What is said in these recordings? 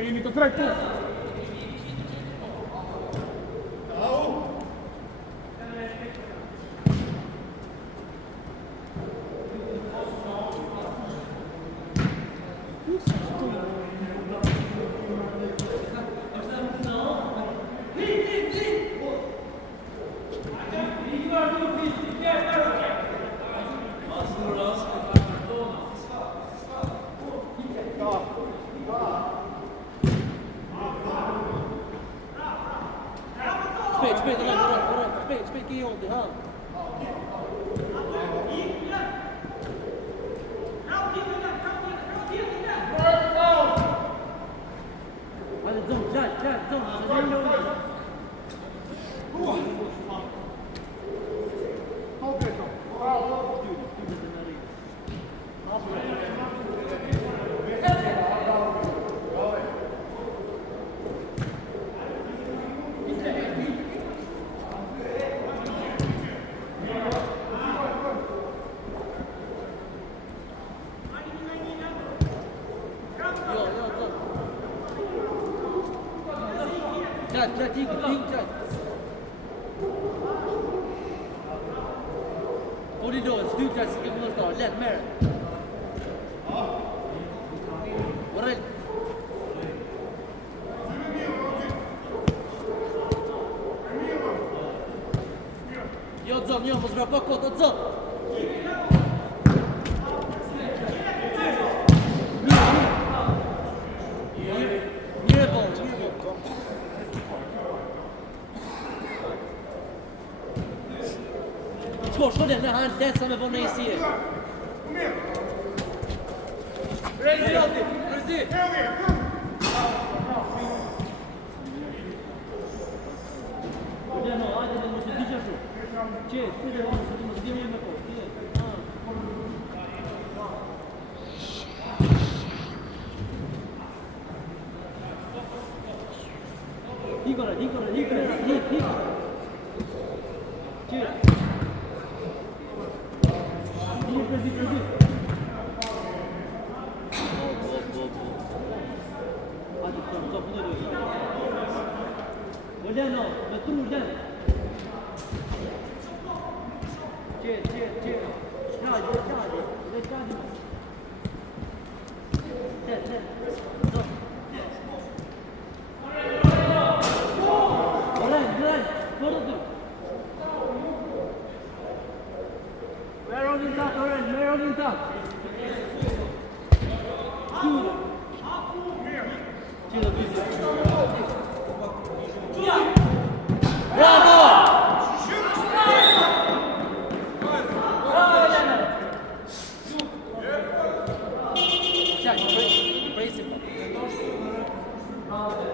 Invito 3 punti. Spel che io di hand. Hadi zon, zon. What are you doing? Stu tries to give him a start. Let Merritt. What are you? Yo, Zom, yo, mas vrapa kota, Zom. Slå den där han läser med vad ni ser.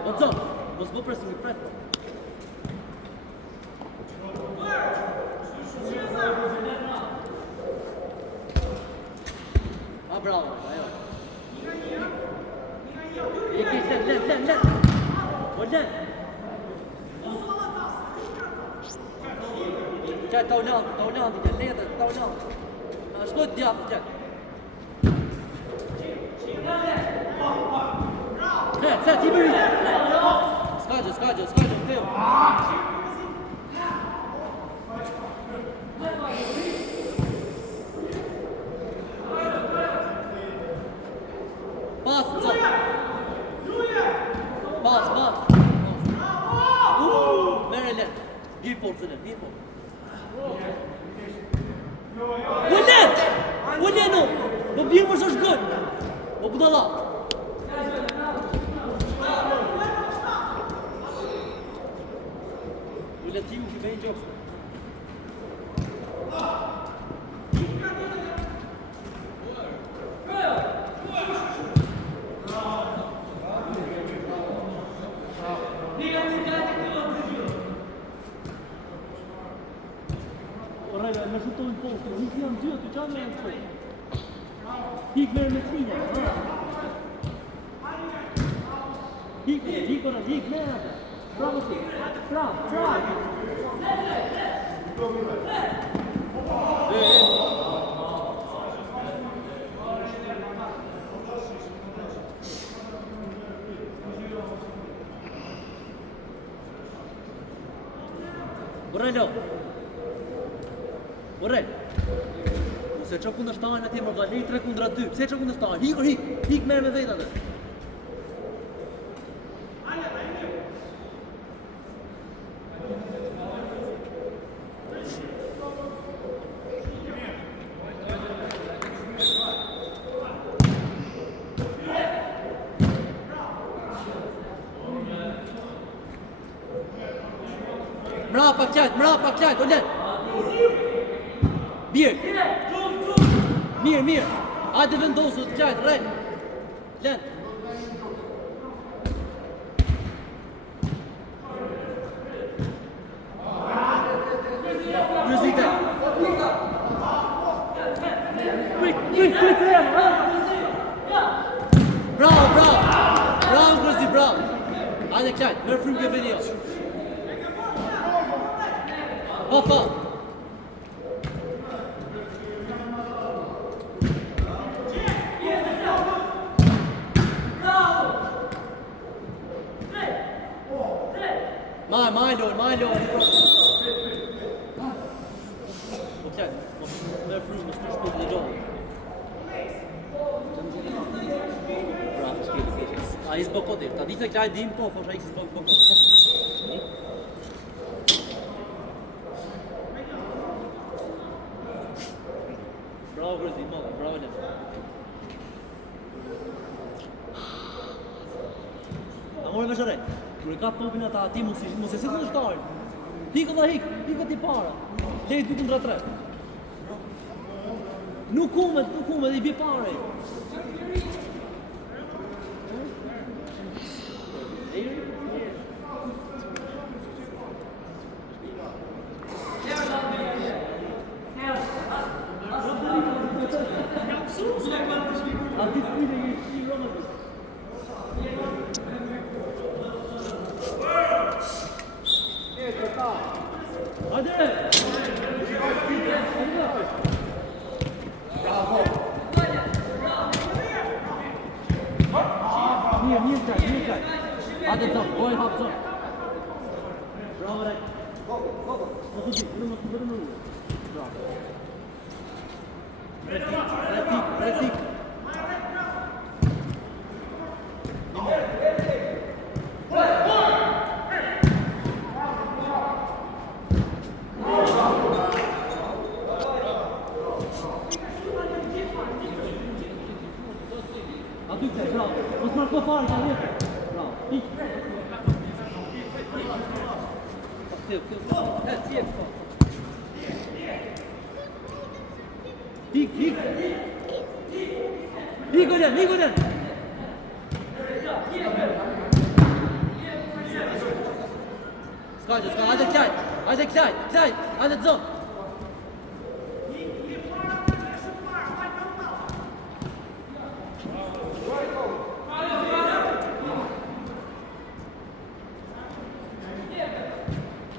What's up? Let's go pressing with Fred. Ah, bravo. Lätt. Och lätt. Jack, ta land, leder, ta land. Slut, ja, Jack. Sätt, i början. Skađe, fel. Pas. Very left. Give ball to them, ولينو ما بيمرش جول وبضلات ولا تيم في بين جوب Ma sotto il posto, non si hanno girato già nel posto. Higler med tiden. Higler. Bravo till. Fram. Borrello. Borrell. Se që kundërshtarin atje më vali 3-2. Pse që kundërshtarin? Hik merr me vetë atë. Mrapa kjajt, o len. Mirë. Hajde vendosë të kjajt, rej. Len. Kryzite. Bravo, Kryzi, bravo. Hajde kjajt, mërë frymë ke venio. Papa. My lord. Okej. Där fru måste stå det då. Bra, skill. Ai zbokot det. Ta ditë klaj dim po, thosh ai zbokot. Bravo, Gruzi, bravo. Amore me shërej. Kur e ka topin ata ati mos e si kundërshtarin. Hikë ti para. Lej 2-3. Nuk kumet, i bi pare. Hadi tam, gol hapsa. Bravo Rek. Go. Bravo. Retik. Bravo. Osman Kofar geliyor. Bravo. Hik. Skajde, hajde Klaj, hajde zon.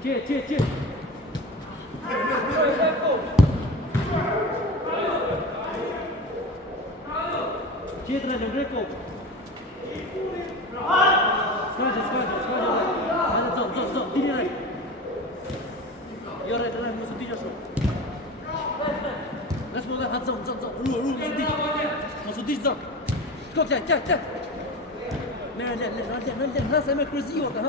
Çet. Çetreden Reko. Skajde. Hajde zon. Direkt. Yore, mos u digja shumë. Let's go, hajde zon. Mos u digj zon. Klaj. Merë, hasa me kryziote.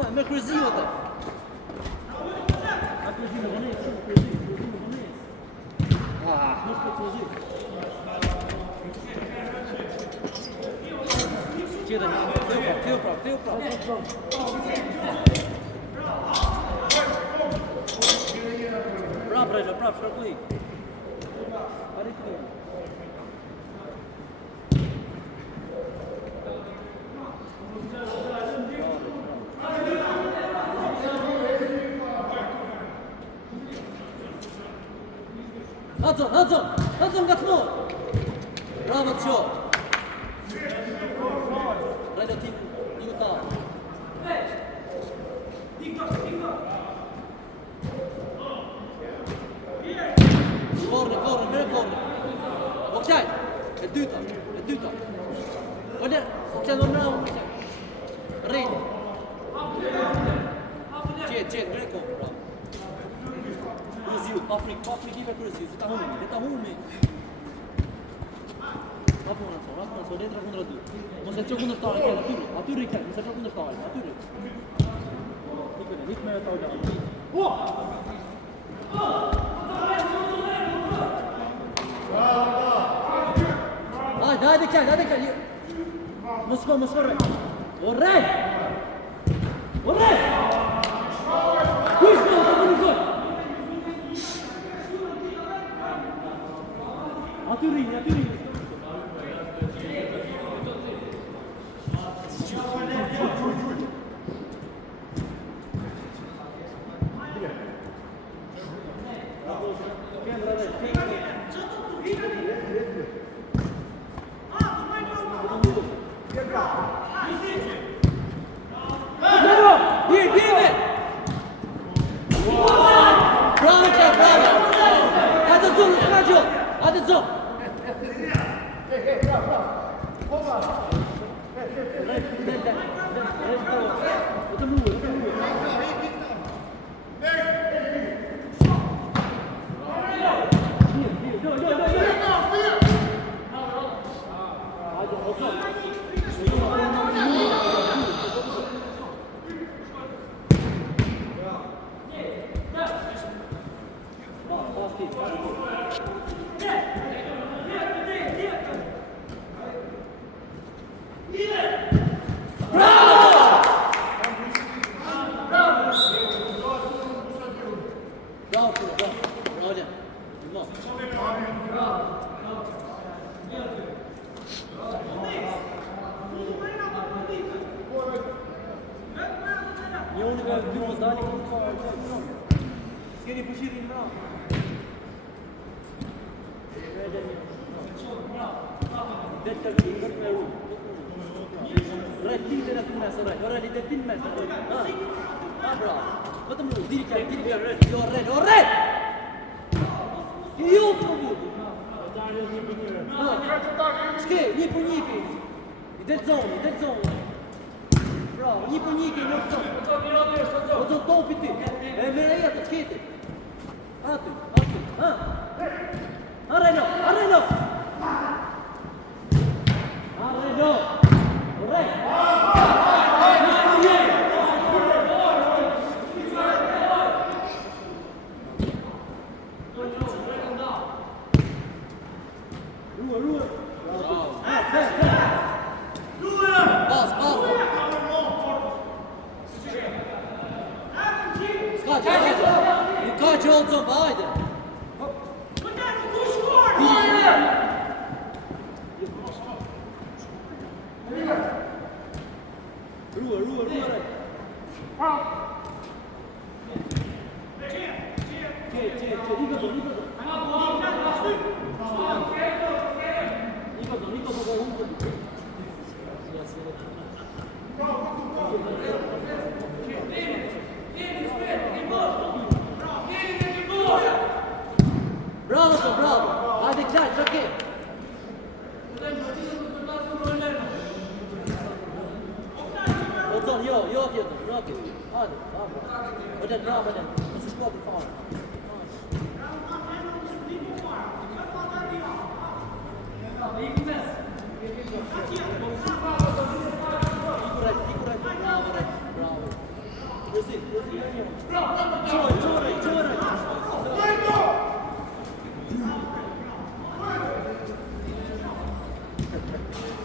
Feel proud. Bravo, шарпли. Hudson got more. Bravo, Joe. Right at Utah. Corner. Okej. Ett duta. Och där, okej, de bra. Red. Jet, Greco. 4 ekiper kryesys, detta Holmi. Rappo non so, dentro contro 2. Non se gioca contro Stalin, Aturri kan, non se gioca contro Stalin, Aturri. Niet meer het dan. Hadi kan. Musko. Orray! Aturri.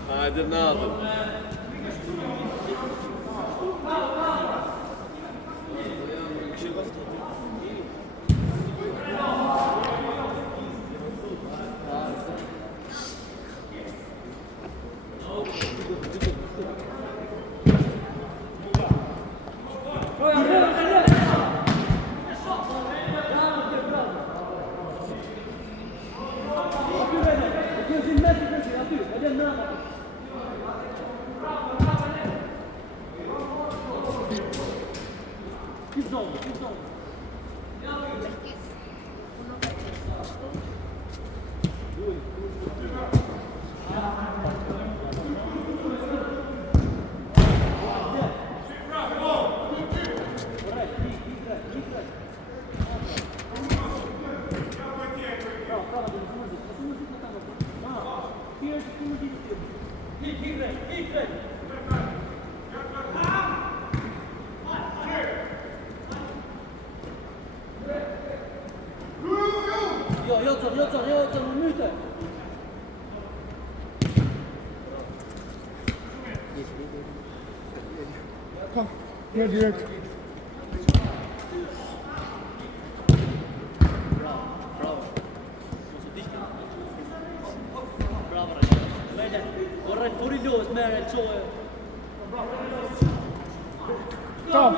Hadi ne yapalım? jag tar någon ute. Kom, ner direkt. Bravo. Bravo, Rashid. Vorrei fuori dos, Merel, cioè. Kom.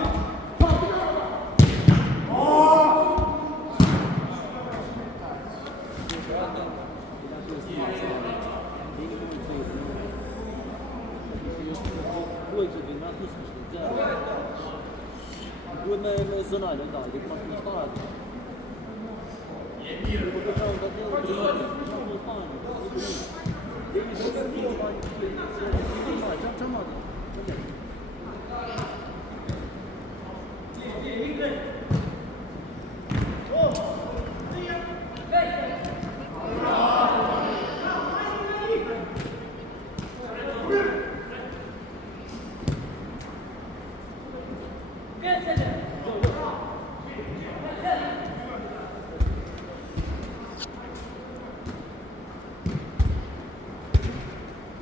Due me zonale, dai, che fa una spada.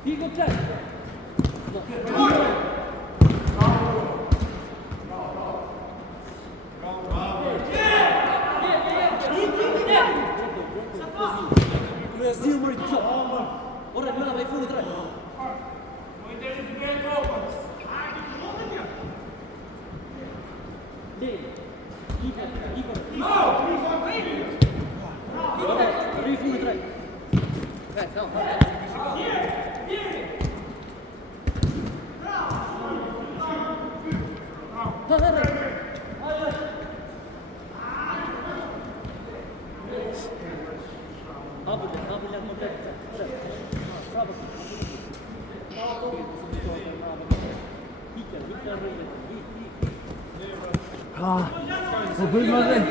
Dico certo. Brasil, Maurizio. Ora non vai fuori tre. Arrivi fuori tre. Ah, vad blir man rätt?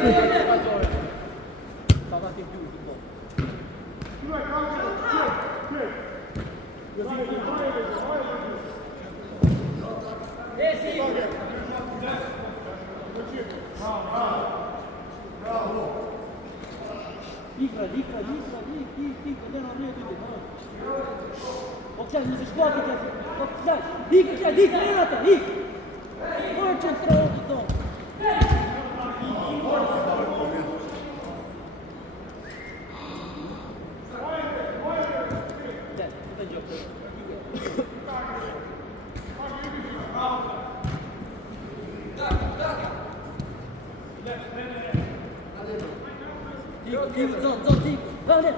Okej, nu ska jag ta. Okej, diga, Renata, dig. Var centralt då. Zon, hör det!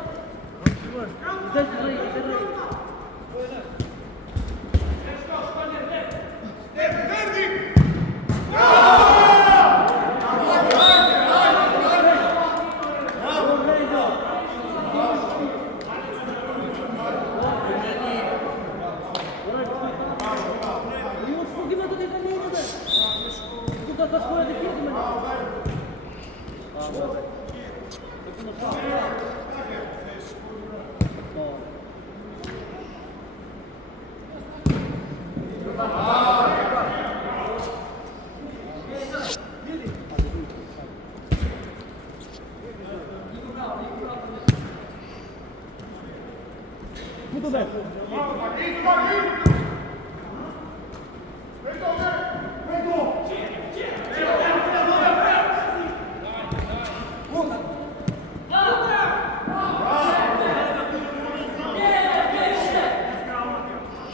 Tutto dentro.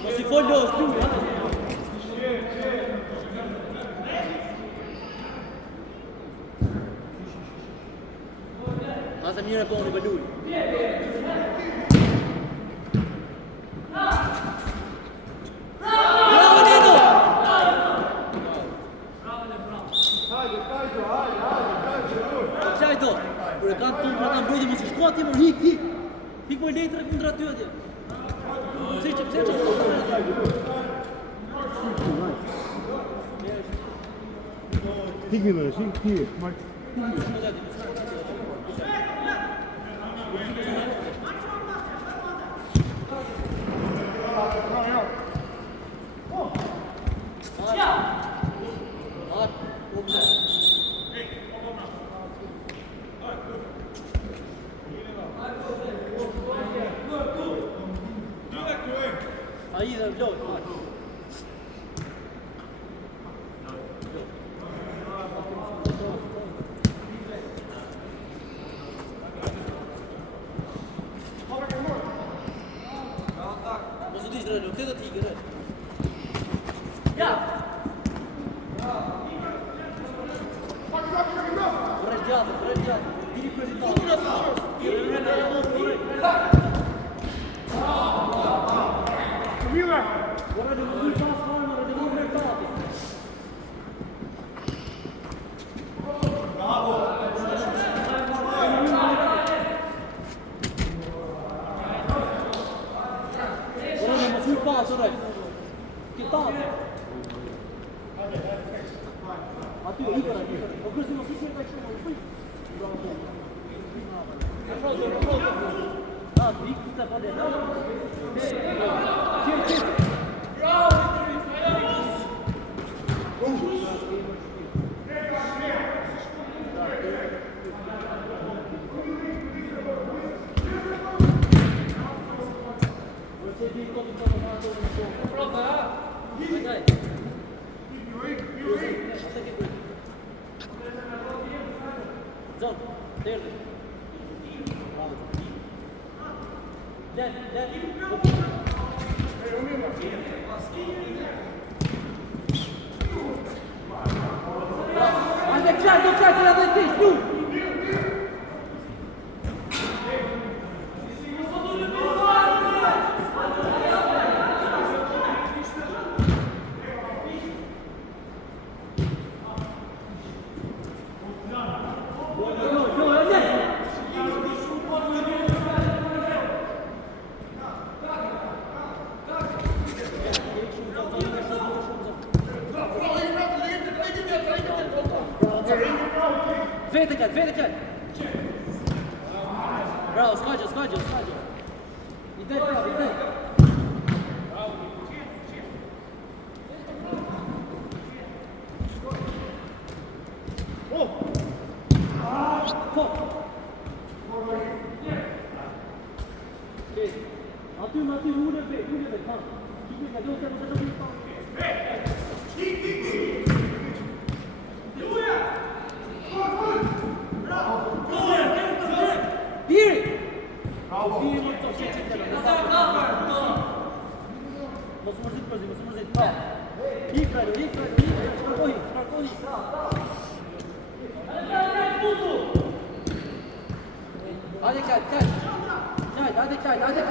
Ma si voglio tu, Ma se mi viene con per lui. Por acá tu platan brodi mos shkuati më hik. Hik më letra kundra ty atje. Pse Hik mi lësh, hik. Mark. Prediato. Di riprendere. Camila! Guardate, non sul passo, non devo mercato. Guardate, ma sul passo, dai. Che tanto? Ma tu, Igor, ho preso una super azione qui. Ah, pizza fa del Vedi. Bravo, squadra. Idei, bravo, idei. Mati, udah be, kan. Kita enggak ada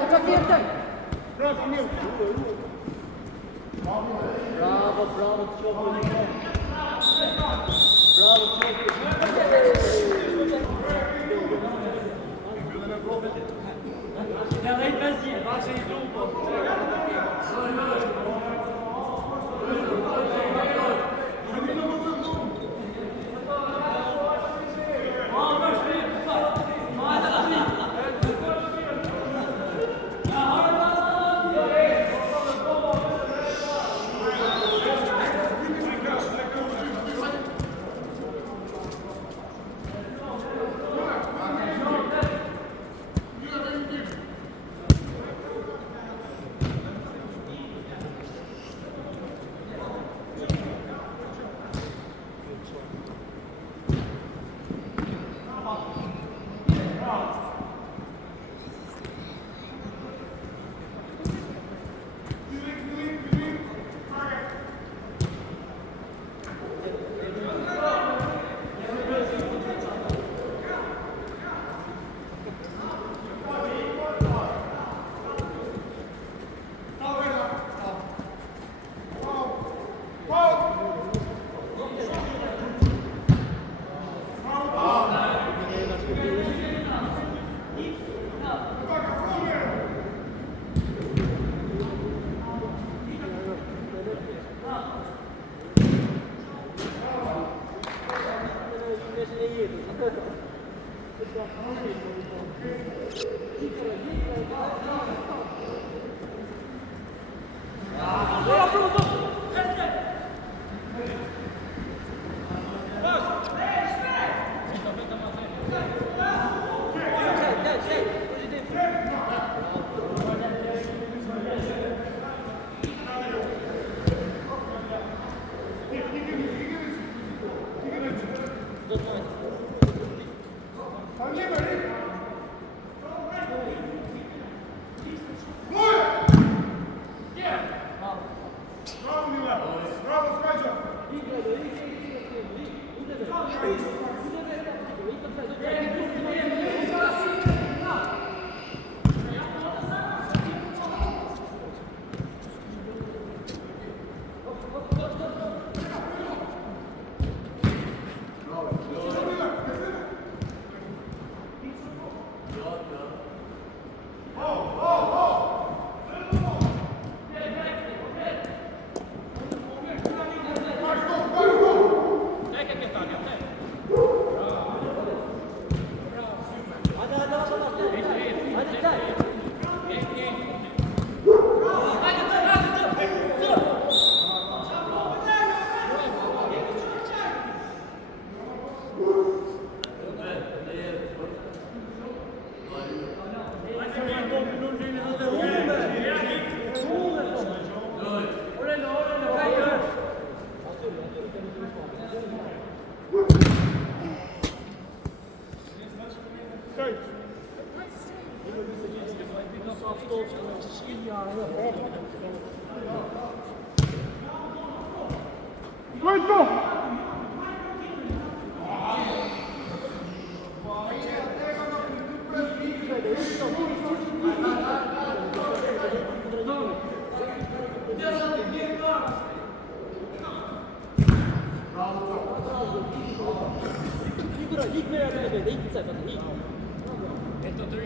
stå til skiljer. Let's go! Gick med det, det är inte säkert att det gick. 1 och 3.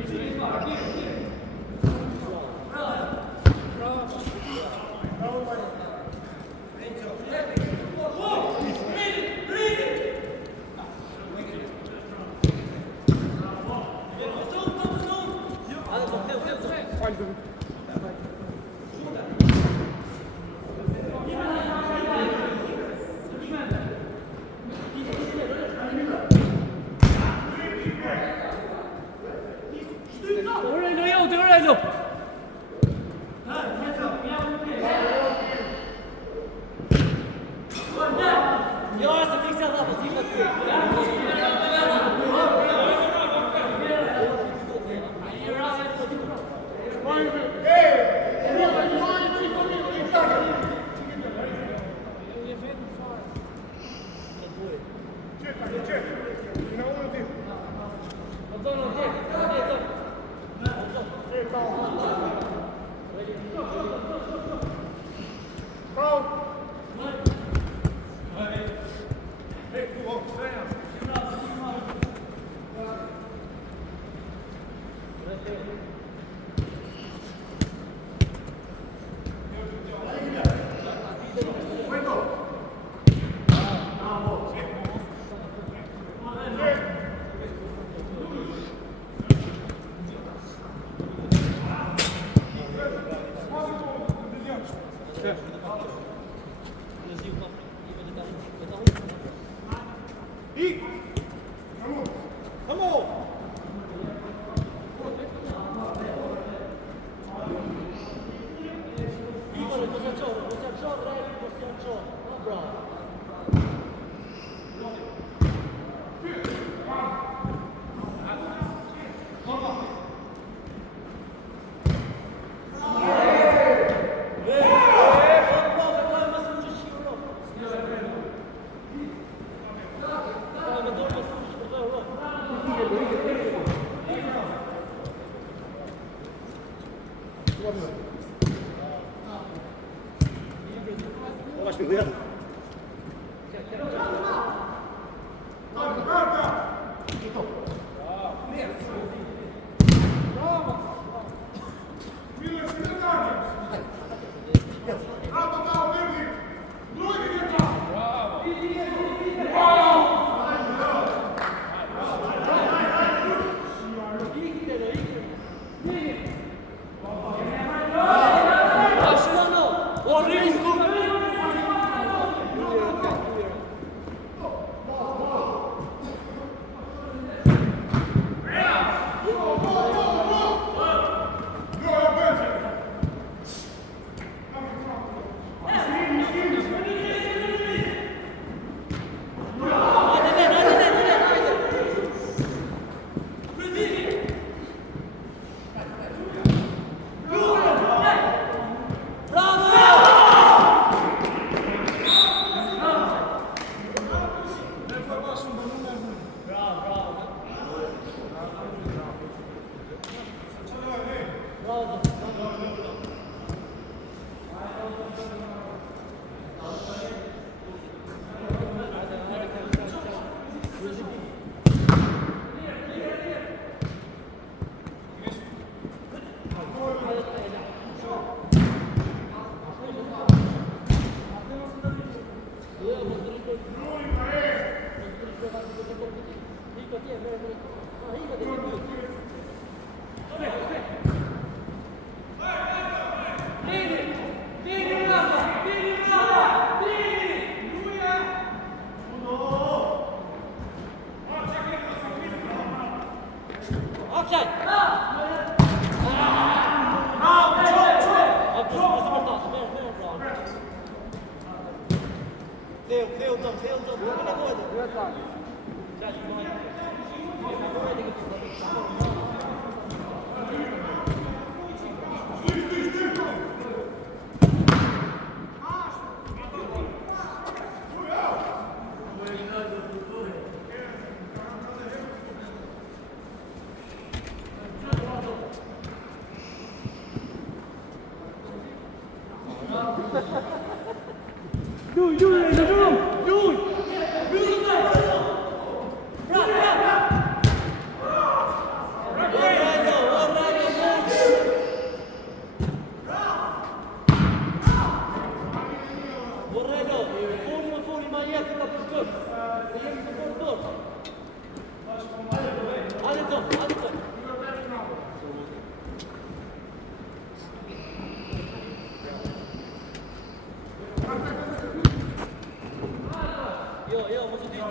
我是第一种，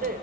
对。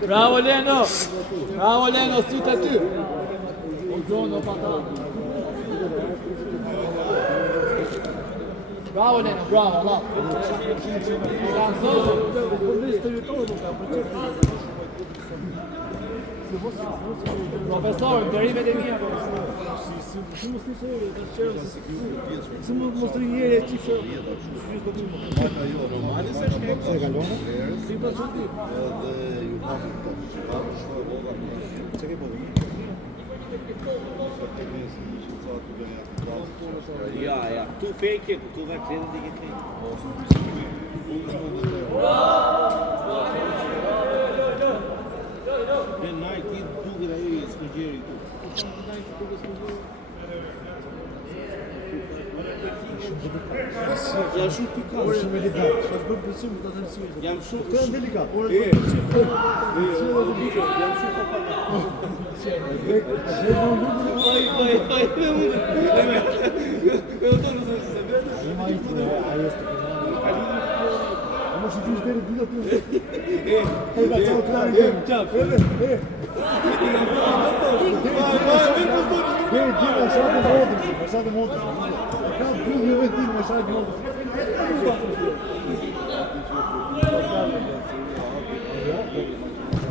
Bravo Leno! Bravo Leno, tutte e tu! Buongiorno papà! Bravo Leno, bravo, va! Profesor, derive de mia! Se më mostri njëri e qifë Se galone? Si pa qëti? Që ke bëdhe? Ja, tu fake it, tu vai crendo di che Ben night ti duke da ai sfuggiri tu. Jam shumë pikat. Shumë delikat. Çfarë bën pëlqim ta them si. Jam shumë Të janë delikat. Jam shumë papal. Eu tô nos Mos i gjysh deri dita ty. Hejba, qao klari deri. Qaf. Deri dita shatë modrë. Shatë modrë. Ka dhudhë në vetin me shatë modrë.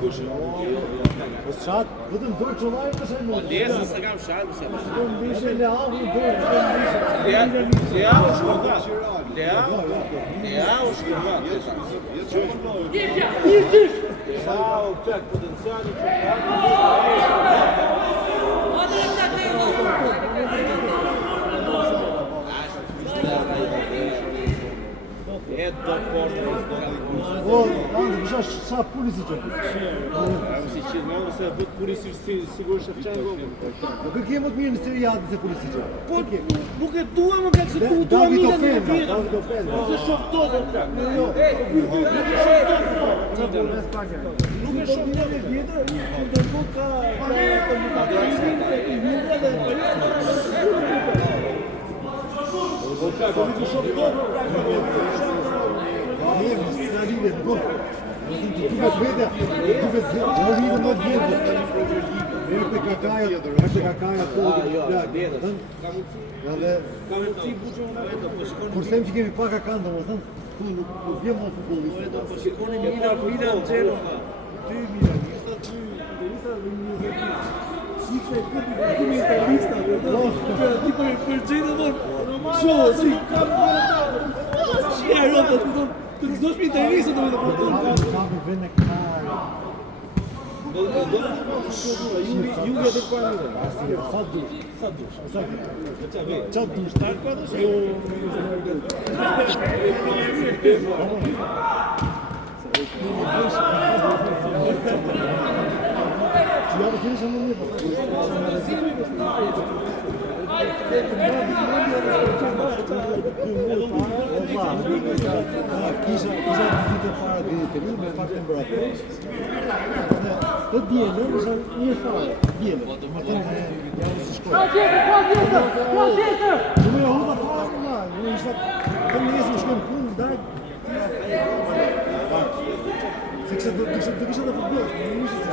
Po shatë, vetëm dorë qëllaj me shatë modrë. Desa se kam shatë, se kam. Do më bishe le avë në dorë. Ja, u shkurgat. Ja, u shkurgat. Sa u čak potencijali do O, Andë, kësha sa pulisi që? si që në se bëtë purisi sigur Shevchenko. Po kë ke më të mirë në Serie A se pulisi që? Po, nuk e dua më plak se tu dua David Milan në Openda, tjetër. David Openda. Se shoh tokën plak. Jo. Nuk e shoh tokën tjetër. Do të ka Po plak, po nuk e shoh tokën. Jemi, s'na lidhe të gol. Duket vete, duket në lidhe më të vete. Erte kakaja to. Edhe Kam si buçën kur them që kemi pak akand, domethënë, tu nuk vjen më futbollistë. po shikoni Milan Genoa. 2 milanista, 2 Shifre këtë italista, tipo për gjenë më shoh, si Çfarë rrota tu të zgjosh me italista do të thotë. Kapi vjen në kaj. Do Juve do kuan Milan. Asi, sa dush. Sa Çfarë? Qa dush? Tar quando Ja, dat is helemaal niet. Kisha ditë para ditë të ri me pak temperaturë. Do dielën, është një fare. Dielën. Ja, si shkoj. Do më hodha fare më. Ishte të nesër shkojmë punë, daj. të kisha të futboll, nuk ishte se.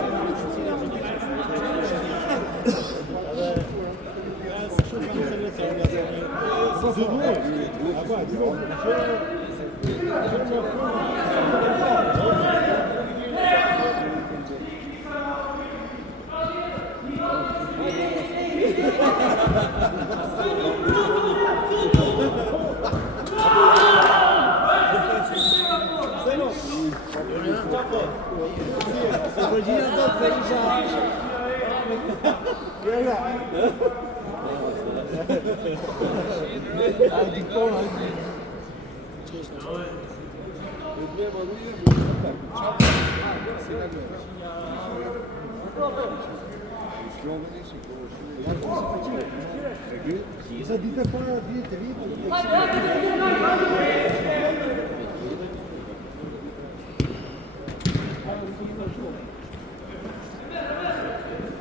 Sa ditë para vjetë.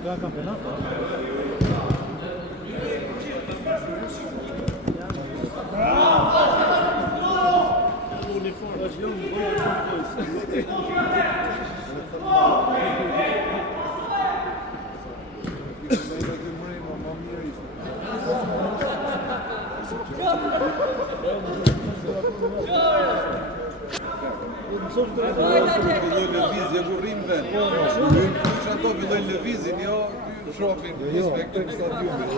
Ka campionato? Filloj lëvizje ku rrim vet. Kush ato filloj lëvizin, jo shohin spektin e stadiumit.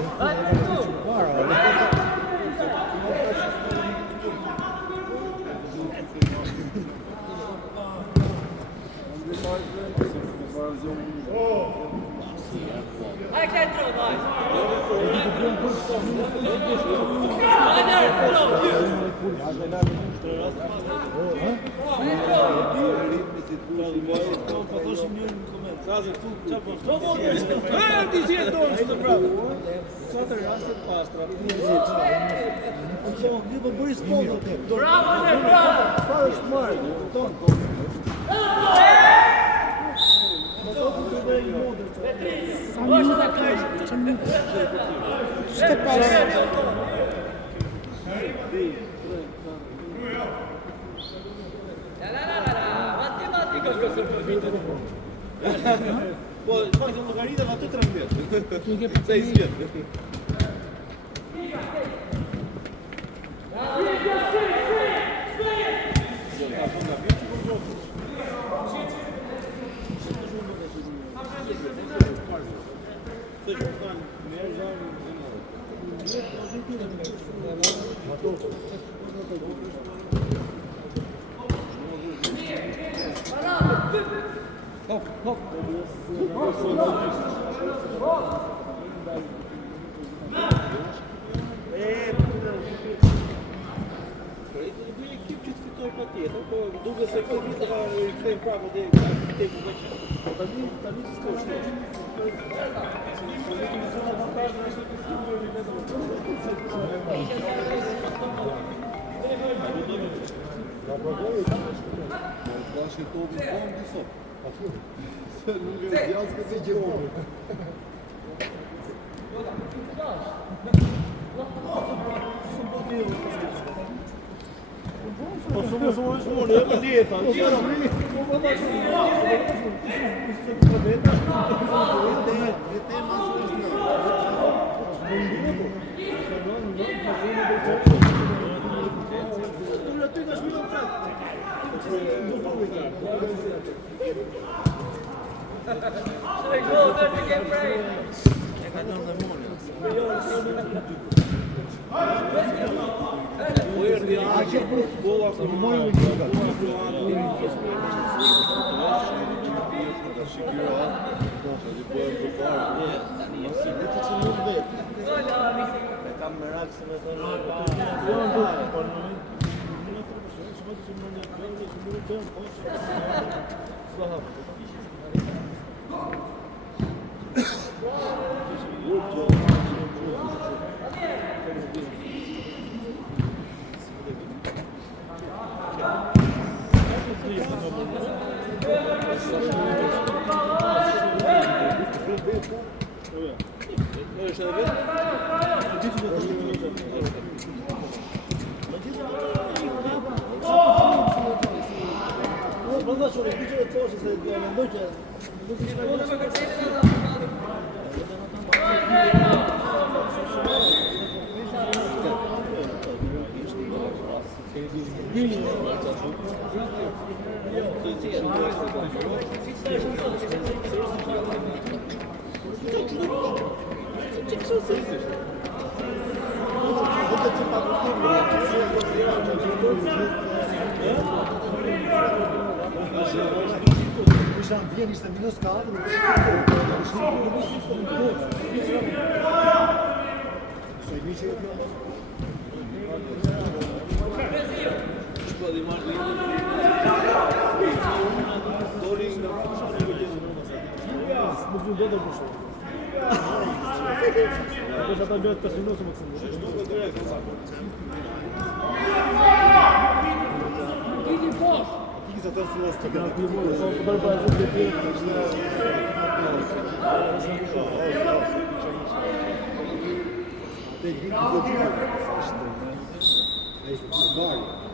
Po, çfarë do llogaritë aty 13. Tu ke 6 vjet. Duke se këtë vitë ka rikthejmë prapë dhe teku ka qenë. Po tani s'ka shkoj. Bashkë topi fondi sot. Nuk e zjas këtë gjë. Po shumë shumë e më lieta. Слушай, ты что тоже с этой Лондоке? Diciamo, vieni, sta meno scavo. Sei vicino. Bugün de bu şey. Beş adam bir taşın nasıl baksın? Tiki zaten sırası takıyor. O kadar bazen bekliyor. Tem que vir com o Neyse, var ya.